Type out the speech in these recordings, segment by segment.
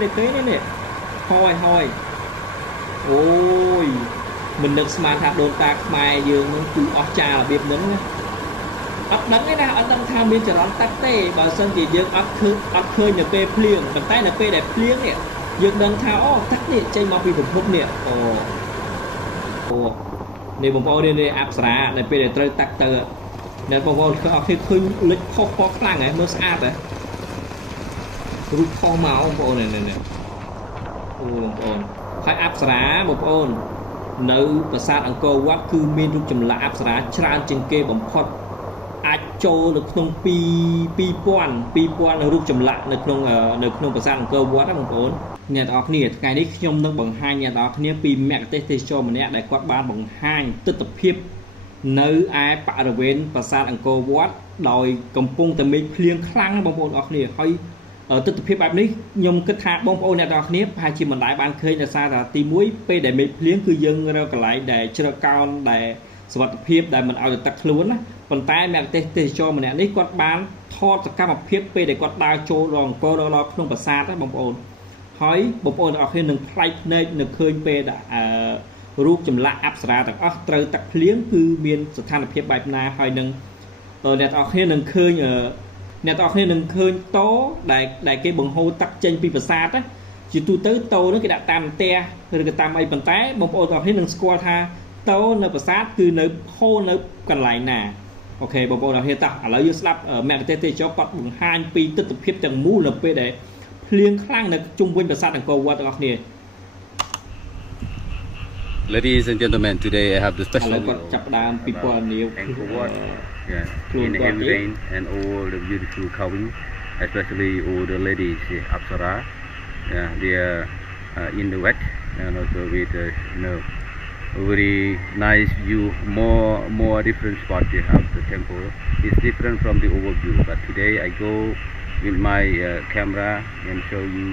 này thế này hoi hoi ôi mình được smart hạt đồn ta mai dương nó cứ ở trà là biệt nấn ấp đắng ấy nào anh đang tham biên trở tắt tê bảo sân chỉ dương ấp khơi nhờ pe plieng bàn tay là pe đẹp plieng nè dương đang tháo tắt nè chơi mà bị bụng hút nè ồ này bông bò này áp xả này pe để chơi tắt tờ này bông bò khi khơi lịch khó khăn ấy mới áp đấy rút kho máu bông bò này ồ bông bò phải áp xả bông bò nữ và sát ăn cô quá cứ miên rút chùm là áp xả tràn trên kê bông phật ai cho được không pi quan rút chùm lại được không và sát ăn cô quá đó bông bò nhà đó kia ngày đấy nhom nâng bằng hai nhà đó kia pi mẹ tết cho mình nè đại quát ban bằng hai tức tập hiệp nơi ai bạ rồi bên và sát ăn cô quá đòi cầm cung từ mình liên khăng bông bò đó kia hơi ở tức tập hiệp bàiนี้nhom kết hạ bông bò nhà đó kia hai chị mình đại ban khơi là xa là tí muối pe để mình liên cư dân ra cái lại để cho cao để vật tập hiệp để mình ao được tắc luôn á còn tay mẹ tết cho mình nè đấy quát ban thọt các mặt hiệp pe để quát đa cho ròn cô đó không và sát đó bông bò hỏi bông bò đó khi nâng play nơi nâng khơi pe đãรูปจำละอับสราแต่ก็เตอตักเลี้ยงคือเมียนสถานเพียบแบบนาหอยหนึ่งเนี่ยออกให้หนึ่งคืนเนี่ยออกให้หนึ่งคืนโตได้cái bông hôตักเจนปีภาษาอ่ะchỉ tu tớiโตnó cái đã tam te rồi cái tam ai bàn tay bông bòออกให้หนึ่งสกอร์ท่าโตในภาษาคือในโฮในกันไหลน่ะโอเคบางเราเห็นต่างแล้วยูสลับแม่เตะเจ้าปัดบุญห้าปีตึ๊ดตึ๊ดเพียบจังมูเลยไปได้เลี้ยงคลั่งในจุ่มวินภาษาต่างกัววัดออกเนี่ยLadies and gentlemen, today I have the special people anchor watch in the heavy rain and all the beautiful cowing, especially all the ladies, Apsara. They are in the wet and also with very nice view, more different spot they have the temple. It's different from the overview, but today I go with my camera and show you,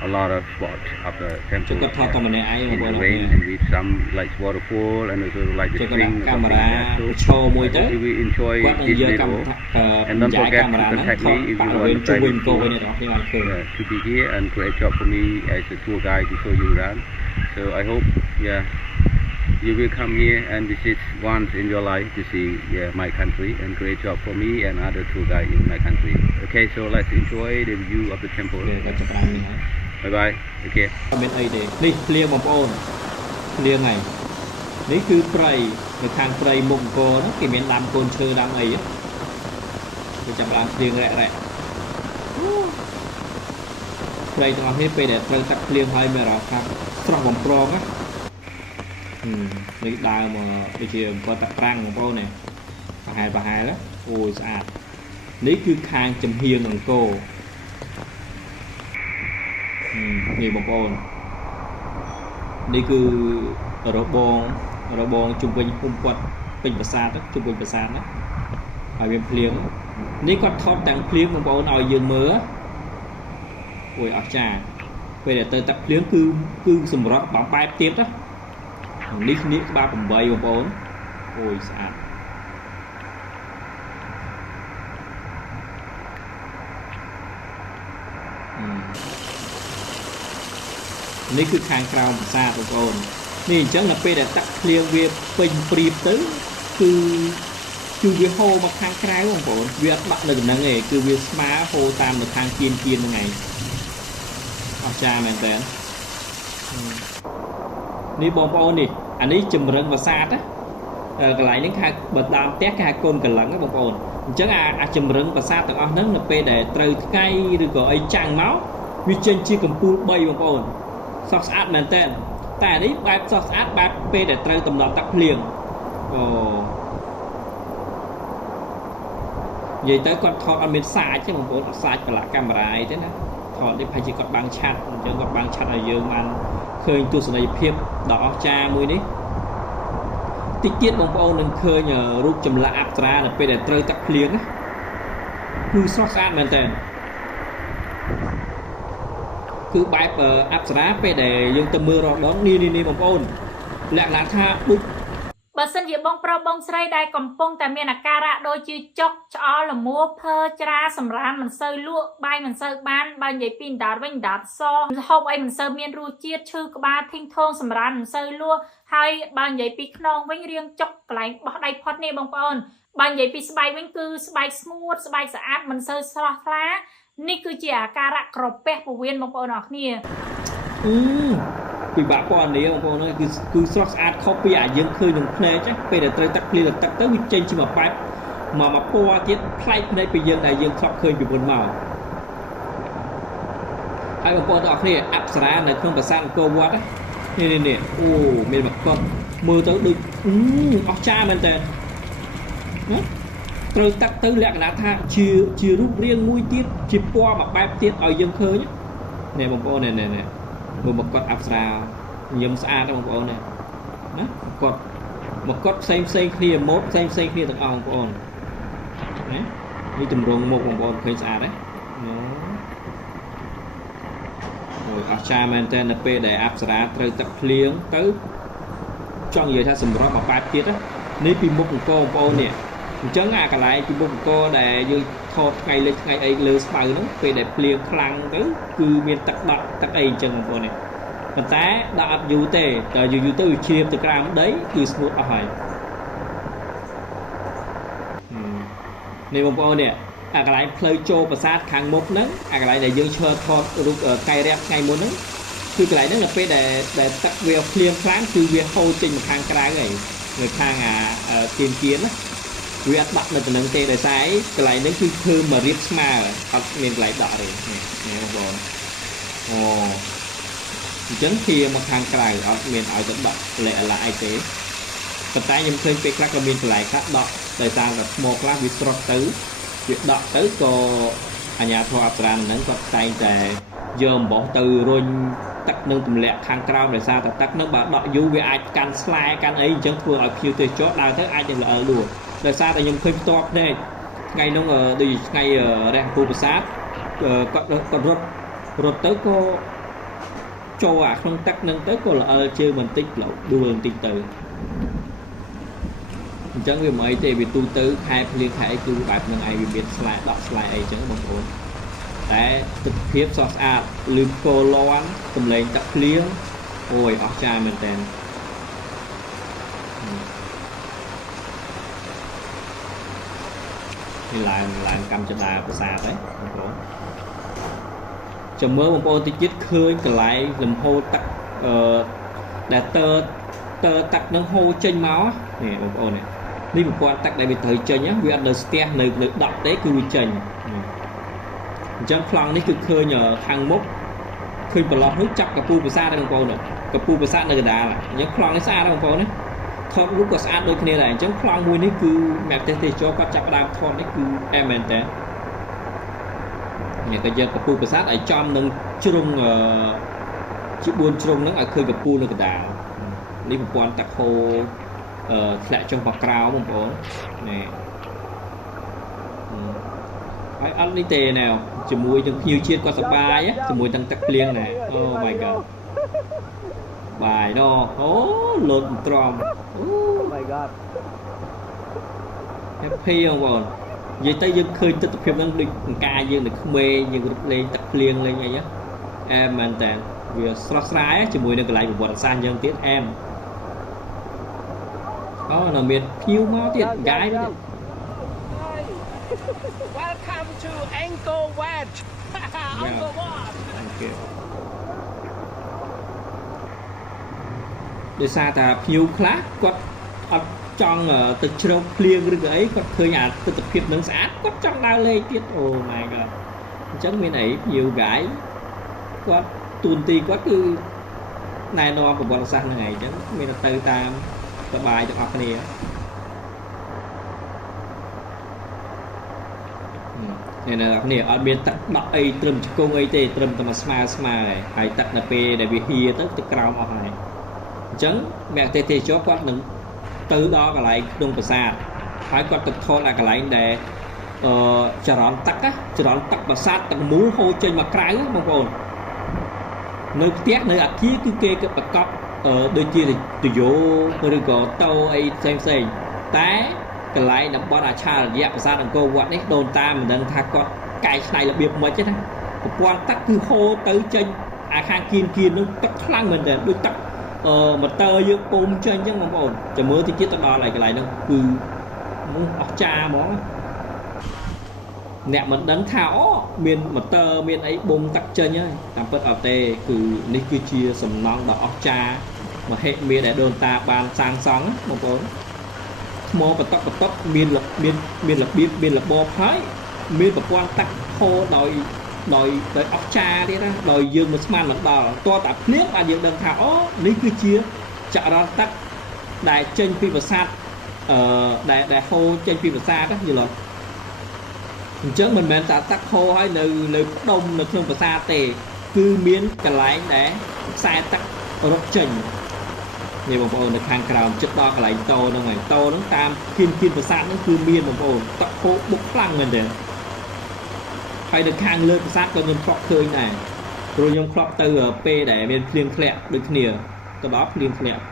a lot of spots of the temple in the rain and with some like waterfall and also like the spring. So you will enjoy this video and don't forget to contact me if you want to be here and create job for me as a tour guide to show you around. So I hope you will come here and visit once in your life to see my country and create job for me and other tour guide in my country. Okay, so let's enjoy the view of the temple. Bye bye. Okay. មានអីទេនេះភ្លៀងបងប្អូនភ្លៀងហើយនេះគឺព្រៃនៅខាងព្រៃមុខអង្គរហ្នឹងគេមានដាំកូនឈើដាំអីគេចាប់បានភ្លៀងរ៉ែព្រៃទាំងអស់នេះពេលដែលត្រូវទឹកភ្លៀងហើយមានអារម្មណ៍ថាស្រស់បំព្រងណានេះដើរមកដូចជាអង្គរទឹកប្រាំងបងប្អូននេះប្រហែលណាអូយស្អាតនេះគឺខាងចំហៀងអង្គរនេះបងប្អូននេះគឺរបងជុំវិញភូមិគាត់ពេញប្រាសាទជុំវិញប្រាសាទណាហើយវាភ្លៀងនេះគាត់ថតទាំងភ្លៀងបងប្អូនឲ្យយើងមើលអូយអស្ចារ្យពេលដែលទៅទឹកភ្លៀងគឺសម្រាប់បំបែបទៀតណានេះក្បាល8បងប្អូនអូយស្អាតនេះគឺខាងក្រៅប្រាសាទបងប្អូននេះអញ្ចឹងដល់ពេលដែលទឹកភ្លៀងវាពេញព្រៀបទៅគឺវាហូរមកខាងក្រៅបងប្អូនវាអត់ដាក់នៅកណ្ដឹងទេគឺវាស្មើហូរតាមនៅខាងគៀនហ្នឹងឯងអស្ចារ្យមែនតើនេះបងប្អូននេះអានេះចម្រឹងប្រាសាទណាកន្លែងនេះខាងបើតាមផ្ទះគេហៅកូនកលឹងបងប្អូនអញ្ចឹងអាចម្រឹងប្រាសាទទាំងអស់ហ្នឹងនៅពេលដែលត្រូវថ្ងៃឬក៏អីចាំងមកវាចេញជាកំពូល3បងប្អូនសោះស្អាតមែនតើតែនេះបែបសោះស្អាតបែបពេលដែលត្រូវដំណត់ទឹកភ្លៀងអូនិយាយទៅគាត់ថតអត់មានសាច់ទេបងប្អូនអត់សាច់ប្រឡាក់កាមេរ៉ាអីទេណាថតនេះប្រហែលជាគាត់បាំងឆាត់អញ្ចឹងគាត់បាំងឆាត់ឲ្យយើងបានឃើញទស្សនីយភាពដ៏អស្ចារ្យមួយនេះតិចទៀតបងប្អូននឹងឃើញរូបចម្លាក់អប្សរានៅពេលដែលត្រូវទឹកភ្លៀងណាគឺស្រស់ស្អាតមែនតើគឺបែបអប្សរាពេលដែលយើងទៅមើលរដងនេះបងប្អូនលក្ខណៈថាដូច បើសិនជាបងប្រុសបងស្រីដែលកំពុងតែមានអាការៈដូចជាចុកឆ្អល់លមួភើច្រាសម្រានមិនសូវលក់បាយមិនសូវបានបើនិយាយពីដាតវិញដាតសហូបអីមិនសូវមានរសជាតិឈឺក្បាលធីងធងសម្រានមិនសូវលក់ហើយបើនិយាយពីខ្នងវិញរៀងចុកកន្លែងបោះដៃផុតនេះបងប្អូនបើនិយាយពីស្បែកវិញគឺស្បែកស្ងួតស្បែកស្អាតមិនសូវស្រស់ថ្លានេះគឺជាអាការៈក្រពះពោះវៀនបងប្អូនអរគ្នាពីបាក់ពណ៌នេះបងប្អូនគឺស្រស់ស្អាតខុសពីអាយើងឃើញនឹងភ្នែកចាពេលដែលត្រូវទឹកភ្លៀងទឹកទៅវាចេញជាមួយបែបមកពណ៌ទៀតប្លែកភ្នែកពីយើងដែលយើងធ្លាប់ឃើញពីមុនមកហើយបងប្អូនទាំងអស់គ្នាអប្សរានៅក្នុងប្រាសាទអង្គរវត្តនេះអូមានមកកត់មើលទៅដូចអស្ចារ្យមែនតើណាត្រូវទឹកទៅលក្ខណៈថាជារូបរាងមួយទៀតជាពណ៌មួយបែបទៀតឲ្យយើងឃើញនេះបងប្អូននេះមើលមកកត់អប្សរាញឹមស្អាតបងប្អូនណាមកកត់ផ្សេងគ្នាម៉ូតផ្សេងគ្នាទាំងអស់បងប្អូនណានេះទម្រង់មុខបងប្អូនឃើញស្អាតទេអូយអស្ចារ្យមែនតើនៅពេលដែលអប្សរាត្រូវទឹកភ្លៀងទៅចង់និយាយថាសម្រាប់មួយបែបទៀតនេះពីមុខអង្គបងប្អូននេះអញ្ចឹងអាកន្លែងពីមុខអង្គដែលយើងថតថ្ងៃលេខថ្ងៃអីលើស្បៅហ្នឹងពេលដែលភ្លៀងខ្លាំងទៅគឺមានទឹកដក់ទឹកអីអញ្ចឹងបងប្អូននេះប៉ុន្តែដាក់អត់យូរទេតែយូរទៅវាជ្រាបទៅក្រោមដីគឺស្ងួតអស់ហើយនេះបងប្អូននេះអាកន្លែងផ្លូវចូលប្រាសាទខាងមុខហ្នឹងអាកន្លែងដែលយើងឈើថតរូបកាយរះថ្ងៃមុនហ្នឹងគឺកន្លែងហ្នឹងនៅពេលដែលទឹកវាភ្លៀងខ្លាំងគឺវាហូរចេញមកខាងក្រៅហើយនៅខាងអាគៀនណាវាអត់ដាក់នៅតំណឹងទេដោយសារកន្លែងហ្នឹងគឺធ្វើមករៀបស្មើអត់មានកន្លែងដកទេនេះបងប្អូនអូអញ្ចឹងជាមកខាងក្រៅអត់មានឲ្យទៅដកលេខអាឡាអីទេប៉ុន្តែខ្ញុំឃើញពេលខ្លះក៏មានកន្លែងខ្លះដកដោយសារតែថ្មខ្លះវាស្រស់ទៅវាដកទៅក៏អាជ្ញាធរអប្សរាហ្នឹងគាត់តែងតែយកអំបោះទៅរុញទឹកនឹងទម្លាក់ខាងក្រោមដោយសារតែទឹកនឹងបើដកយូរវាអាចកាន់ស្លែកាន់អីអញ្ចឹងធ្វើឲ្យភ្ញៀវទេសចរដើរទៅអាចនឹងល្អលួដោយសារតែខ្ញុំឃើញផ្ទាល់ភ្នែកថ្ងៃនោះដូចថ្ងៃរះអង្គរប្រាសាទគាត់រត់ទៅក៏ចូលអាក្នុងទឹកនឹងទៅក៏ល្អជើងបន្តិចដួលបន្តិចទៅអញ្ចឹងវាមិនអីទេវាទូទៅខែភ្លៀងខែអីគឺបែបហ្នឹងឯងវាមានស្លែដកស្លែអីអញ្ចឹងបងប្អូនតែទឹកភាពស្រស់ស្អាតលឺផ្គរលាន់សំឡេងទឹកភ្លៀងអូយអស្ចារ្យមែនតើនេះឡើងកម្មចដាប្រាសាទហ្នឹងបងប្អូនចាំមើលបងប្អូនតិចទៀតឃើញកន្លែងលំហូរទឹកដែលតើទឹកនឹងហូរចេញមកនេះបងប្អូននេះប្រព័ន្ធទឹកដែលវាត្រូវចេញវាអត់នៅស្ទះនៅដក់ទេគឺវាចេញអញ្ចឹងប្លង់នេះគឺឃើញខាងមុខឃើញប្រឡោះនោះចាប់កពូប្រាសាទបងប្អូនកពូប្រាសាទនៅកណ្ដាលអញ្ចឹងប្លង់នេះស្អាតបងប្អូនណាថតរូបក៏ស្អាតដូចគ្នាដែរអញ្ចឹងប្លង់មួយនេះគឺអ្នកទេសចរគាត់ចាប់ផ្ដើមថតនេះគឺអែមែនតើនេះក៏យកកពូប្រាសាទឲ្យចំនឹងជ្រុងជា4ជ្រុងហ្នឹងឲ្យឃើញកពូនៅកណ្ដាលនេះប្រព័ន្ធទឹកហូរធ្លាក់ចុះមកក្រៅបងប្អូននេះហើយអត់នេះទេណែជាមួយនឹងភ្ញៀវជាតិក៏សប្បាយជាមួយទាំងទឹកភ្លៀងដែរអូ my god បាយណអូលោតទ្រាំអូ my god happy បងប្អូននិយាយទៅយើងឃើញទស្សនភាពហ្នឹងដូចអង្ការយើងនៅក្មេងយើងរត់លេងទឹកភ្លៀងលេងអីអែមមែនតើវាស្រស់ស្រាយជាមួយនឹងកន្លែងប្រវត្តិសាស្ត្រយើងទៀតអែមអូនៅមានភ្ញៀវមកទៀតកាយទៀត Welcome to Angkor Wat Angkor Wat ដោយសារតែភ្ញៀវខ្លះគាត់អត់ចង់ទៅជ្រោកភ្លៀងឬក៏អីគាត់ឃើញអាទិដ្ឋភាពនឹងស្អាតគាត់ចង់ដើរលេងទៀតអូ my god អញ្ចឹងមានអីភ្ញៀវកាយគាត់ទូនទីគាត់គឺណែនាំប្រវត្តិសាស្ត្រហ្នឹងឯងអញ្ចឹងមានទៅតាមសប្បាយទាំងអស់គ្នាអ្នកនរគ្នាអត់មានទឹកដក់អីត្រឹមជង្គង់អីទេត្រឹមតែមកស្មើហើយទឹកនៅពេលដែលវាហៀទៅទឹកក្រោមអស់ហើយអញ្ចឹងអ្នកទេសចរគាត់នឹងទៅដល់កន្លែងក្នុងប្រាសាទហើយគាត់ទៅថតអាកន្លែងដែលចរន្តទឹកប្រាសាទទាំងមូលហូរចេញមកក្រៅបងប្អូននៅផ្ទះនៅអាគារគឺគេប្រកប ដូចជាទៅយោឬក៏តោអីផ្សេងតែកន្លែងតំបន់អច្ឆរិយៈប្រាសាទអង្គរវត្តនេះដូនតាមិនដឹងថាគាត់កែច្នៃរបៀបមិនទេណាប្រព័ន្ធទឹកគឺហូរទៅចេញអាខាងគៀននោះទឹកខ្លាំងមែនតើដូចទឹកម៉ូទ័រយើងពុំចេញអញ្ចឹងបងប្អូនចាំមើលតិចទៀតទៅដល់ហើយកន្លែងហ្នឹងគឺអស្ចារ្យហ្មងអ្នកមិនដឹងថាអូមានម៉ូទ័រមានអីបូមទឹកចេញហើយតាមពិតអត់ទេគឺនេះគឺជាសំណង់ដ៏អស្ចារ្យមហិមាដែលដូនតាបានសាងសង់បងប្អូនថ្មបន្តុកមានរបៀបមានរបបហើយមានប្រព័ន្ធទឹកហូរដោយអស្ចារ្យទៀតណាដោយយើងមិនស្មានមិនដល់តើតាភ្លៀងបានយើងដឹងថាអូនេះគឺជាចរន្តទឹកដែលចេញពីប្រាសាទដែលហូរចេញពីប្រាសាទណាយល់អត់អញ្ចឹងមិនមែនតែទឹកហូរហើយនៅផ្ដុំនៅក្នុងប្រាសាទទេគឺមានកន្លែងដែលខ្សែទឹករត់ចេញនេះបងប្អូននៅខាងក្រោមចិត្តដល់កន្លែងតោហ្នឹងហើយតោហ្នឹងតាមគៀនប្រាសាទហ្នឹងគឺមានបងប្អូនទឹកហូរបុកខ្លាំងមែនទេហើយនៅខាងលើប្រាសាទក៏ខ្ញុំធ្លាប់ឃើញដែរព្រោះខ្ញុំធ្លាប់ទៅពេលដែលមានភ្លៀងធ្លាក់ដូចគ្នាទៅដល់ភ្លៀងធ្លាក់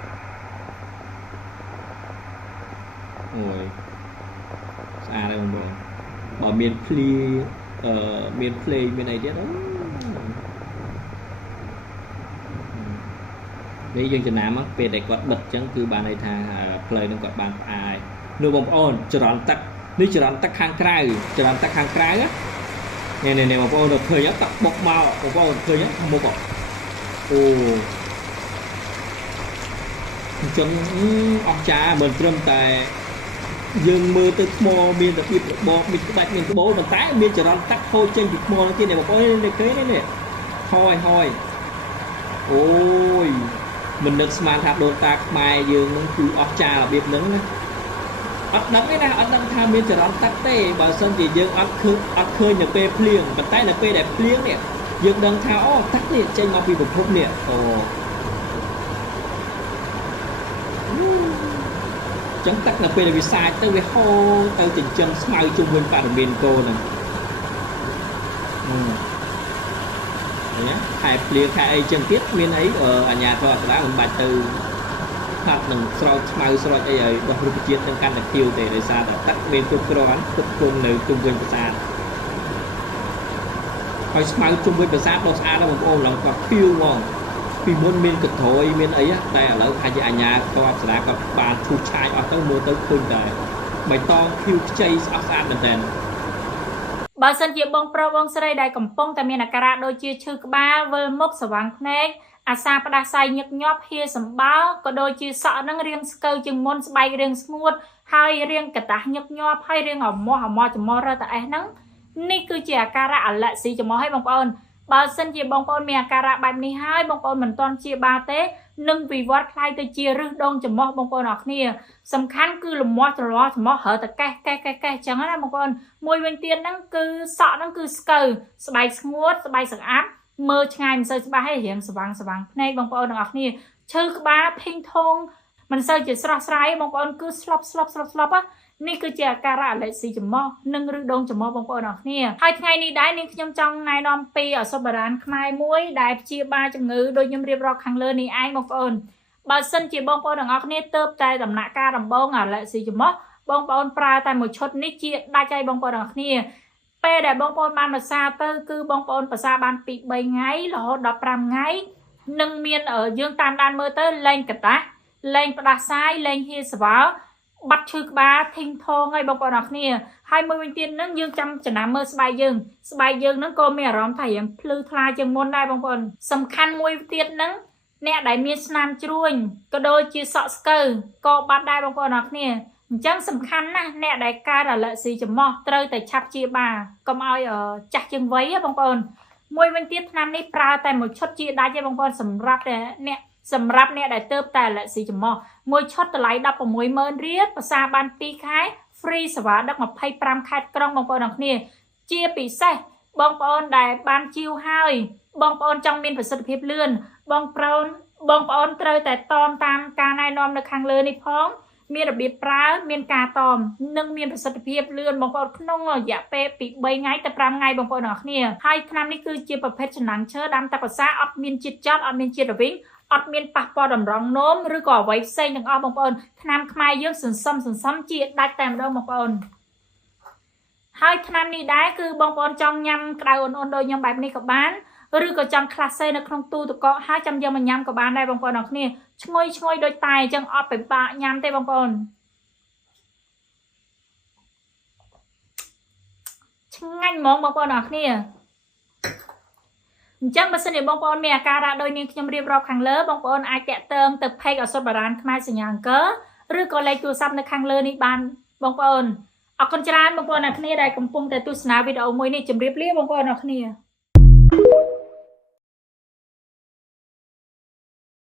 អូយស្អាតហើយបងប្អូនបើមានភ្លៀងមានភ្លេងមានអីទៀតនេះយើងចំណាំពេលដែលគាត់បិទអញ្ចឹងគឺបានន័យថាផ្លូវនឹងគាត់បានផ្អាយនោះបងប្អូនចរន្តទឹកនេះចរន្តទឹកខាងក្រៅចរន្តទឹកខាងក្រៅនេះបងប្អូនឃើញទឹកបុកមកបងប្អូនឃើញមុខអូអញ្ចឹងអស្ចារ្យមិនត្រឹមតែយើងមើលទៅថ្មមានរបៀបរបបមានក្បាច់មានក្បូរប៉ុន្តែមានចរន្តទឹកហូរចេញពីថ្មនោះទៀតបងប្អូននេះឃើញនេះហើយអូយមិននឹកស្មានថាដូនតាខ្មែរយើងនឹងគឺអស្ចារ្យរបៀបហ្នឹងណាអត់ដឹងទេណាអត់ដឹងថាមានចរន្តទឹកទេបើសិនជាយើងអត់ឃើញនៅពេលភ្លៀងប៉ុន្តែនៅពេលដែលភ្លៀងនេះយើងដឹងថាអូទឹកនេះចេញមកពីប្រភពនេះអូចឹងទឹកនៅពេលដែលវាសាយទៅវាហូរទៅចិញ្ចឹមស្មៅជុំវិញបរិមាណគោហ្នឹងខែភ្លៀងខែអីចឹងទៀតមានអីអាញាធរស្ដារមិនបាច់ទៅផាត់នឹងស្រោចស្មៅស្រោចអីឲ្យដោះរុក្ខជាតិនឹងកាន់តែខៀវទេដោយសារតែទឹកមានគ្រប់គ្រាន់គ្រប់គង់នៅជុំវិញប្រាសាទហើយស្មៅជុំវិញប្រាសាទដ៏ស្អាតណាស់បងប្អូនឡើងគាត់ខៀវហ្មងពីមុនមានកន្ត្រយមានអីតែឥឡូវថាជាអាញាធរស្ដារគាត់បានឈូសឆាយអស់ទៅមើលទៅឃើញតែបៃតងខៀវខ្ចីស្អាតមែនតើបើសិនជាបងប្រុសបងស្រីដែលកំពុងតែមានអាការៈដូចជាឈឺក្បាលវិលមុខស្វាំងភ្នែកអាសាផ្ដាសាយញឹកញាប់ហៀសម្បើក៏ដូចជាសក់នឹងរាងស្កើជាងមុនស្បែករាងស្ងួតហើយរាងកតាស់ញឹកញាប់ហើយរាងអមោះចំមរទៅអេះហ្នឹងនេះគឺជាអាការៈអាឡែស៊ីចំមោះឲ្យបងប្អូនបើសិនជាបងប្អូនមានអាការៈបែបនេះហើយបងប្អូនមិនទាន់ព្យាបាលទេនឹងវិវត្តខ្លាយទៅជារឹសដងចំមោះបងប្អូនអរគ្នាសំខាន់គឺលំមាស់ច្រឡោះចំមោះហើទៅកេះចឹងណាបងប្អូនមួយវិញទៀតហ្នឹងគឺសក់ហ្នឹងគឺស្កើស្បែកស្ងួតស្បែកស្អាតមើលឆ្ងាយមិនសូវច្បាស់ទេរៀងស្វាងភ្នែកបងប្អូនទាំងអស់គ្នាឈឺក្បាលភីងធងមិនសូវជាស្រស់ស្រាយបងប្អូនគឺស្លប់នេះគឺជាអាការៈអាឡែស៊ីចំមោះនិងឬដងចំមោះបងប្អូនទាំងអស់គ្នាហើយថ្ងៃនេះដែរនាងខ្ញុំចង់ណែនាំពីឱសថបុរាណខ្មែរមួយដែលព្យាបាលជំងឺដូចខ្ញុំរៀបរាប់ខាងលើនេះឯងបងប្អូនបើសិនជាបងប្អូនទាំងអស់គ្នាទើបតែដំណាក់កាលដំបូងអាឡែស៊ីចំមោះបងប្អូនប្រើតែមួយឈុតនេះជាដាច់ឲ្យបងប្អូនទាំងអស់គ្នាពេលដែលបងប្អូនបានភាសាទៅគឺបងប្អូនភាសាបានពី3ថ្ងៃរហូតដល់5ថ្ងៃនឹងមានយើងតាមដានមើលទៅលែងកតាស់លែងផ្ដាសាយលែងហៀស្វាល់បាត់ឈឺក្បាលធីងធងឲ្យបងប្អូនអរគ្នាហើយមួយវិញទៀតហ្នឹងយើងចាំចំណាំមើលស្បែកយើងហ្នឹងក៏មានអារម្មណ៍ថារៀងភ្លឺថ្លាជាងមុនដែរបងប្អូនសំខាន់មួយទៀតហ្នឹងអ្នកដែលមានស្នាមជ្រួញក៏ដូចជាសក់ស្កើក៏បាត់ដែរបងប្អូនអរគ្នាអញ្ចឹងសំខាន់ណាស់អ្នកដែលកើតអាឡែស៊ីចំមោះត្រូវតែឆាប់ព្យាបាលកុំឲ្យចាស់ជាងវ័យបងប្អូនមួយវិញទៀតថ្នាំនេះប្រើតែមួយឈុតជាដាច់ទេបងប្អូនសម្រាប់អ្នកដែលទៅតែអាឡែស៊ីចំមោះមួយឈុតតម្លៃ 16,000 រៀលភាសាបាន2ខែ free សេវាដឹក25ខេត្តក្រុងបងប្អូនទាំងគ្នាជាពិសេសបងប្អូនដែលបានជាវហើយបងប្អូនចង់មានប្រសិទ្ធភាពលឿនបងប្អូនត្រូវតែតមតាមការណែនាំនៅខាងលើនេះផងមានរបៀបប្រើមានការតមនិងមានប្រសិទ្ធភាពលឿនបងប្អូនក្នុងរយៈពេលពី3ថ្ងៃទៅ5ថ្ងៃបងប្អូនទាំងគ្នាហើយថ្នាំនេះគឺជាប្រភេទចំណាំងឈើដាំតែភាសាអត់មានជាតិចត់អត់មានជាតិរវីង អត់មានប៉ះពាល់តម្រង់នោមឬក៏អ្វីផ្សេងទាំងអស់បងប្អូនថ្នាំខ្មែរយើងសន្សំជាដាច់តែម្ដងបងប្អូនហើយថ្នាំនេះដែរគឺបងប្អូនចង់ញ៉ាំក្តៅអ៊ុនៗដូចខ្ញុំបែបនេះក៏បានឬក៏ចង់ក្លាសេនៅក្នុងទូទឹកកកហើយចាំយកមកញ៉ាំក៏បានដែរបងប្អូនអរគ្នាឈ្ងុយដូចតែអញ្ចឹងអត់ពិបាកញ៉ាំទេបងប្អូនឆ្ងាញ់ហ្មងបងប្អូនអរគ្នាអញ្ចឹងបើសិនជាបងប្អូនមានអាការៈដូចនាងខ្ញុំរៀបរាប់ខាងលើបងប្អូនអាចតាក់ទងទៅ page ឱសថបុរាណខ្មែរសញ្ញាអង្គរឬក៏លេខទូរស័ព្ទនៅខាងលើនេះបានបងប្អូនអរគុណច្រើនបងប្អូនអ្នកគ្នាដែលកំពុងតែទស្សនាវីដេអូមួយនេះជម្រាបលាបងប្អូនអ្នកគ្នា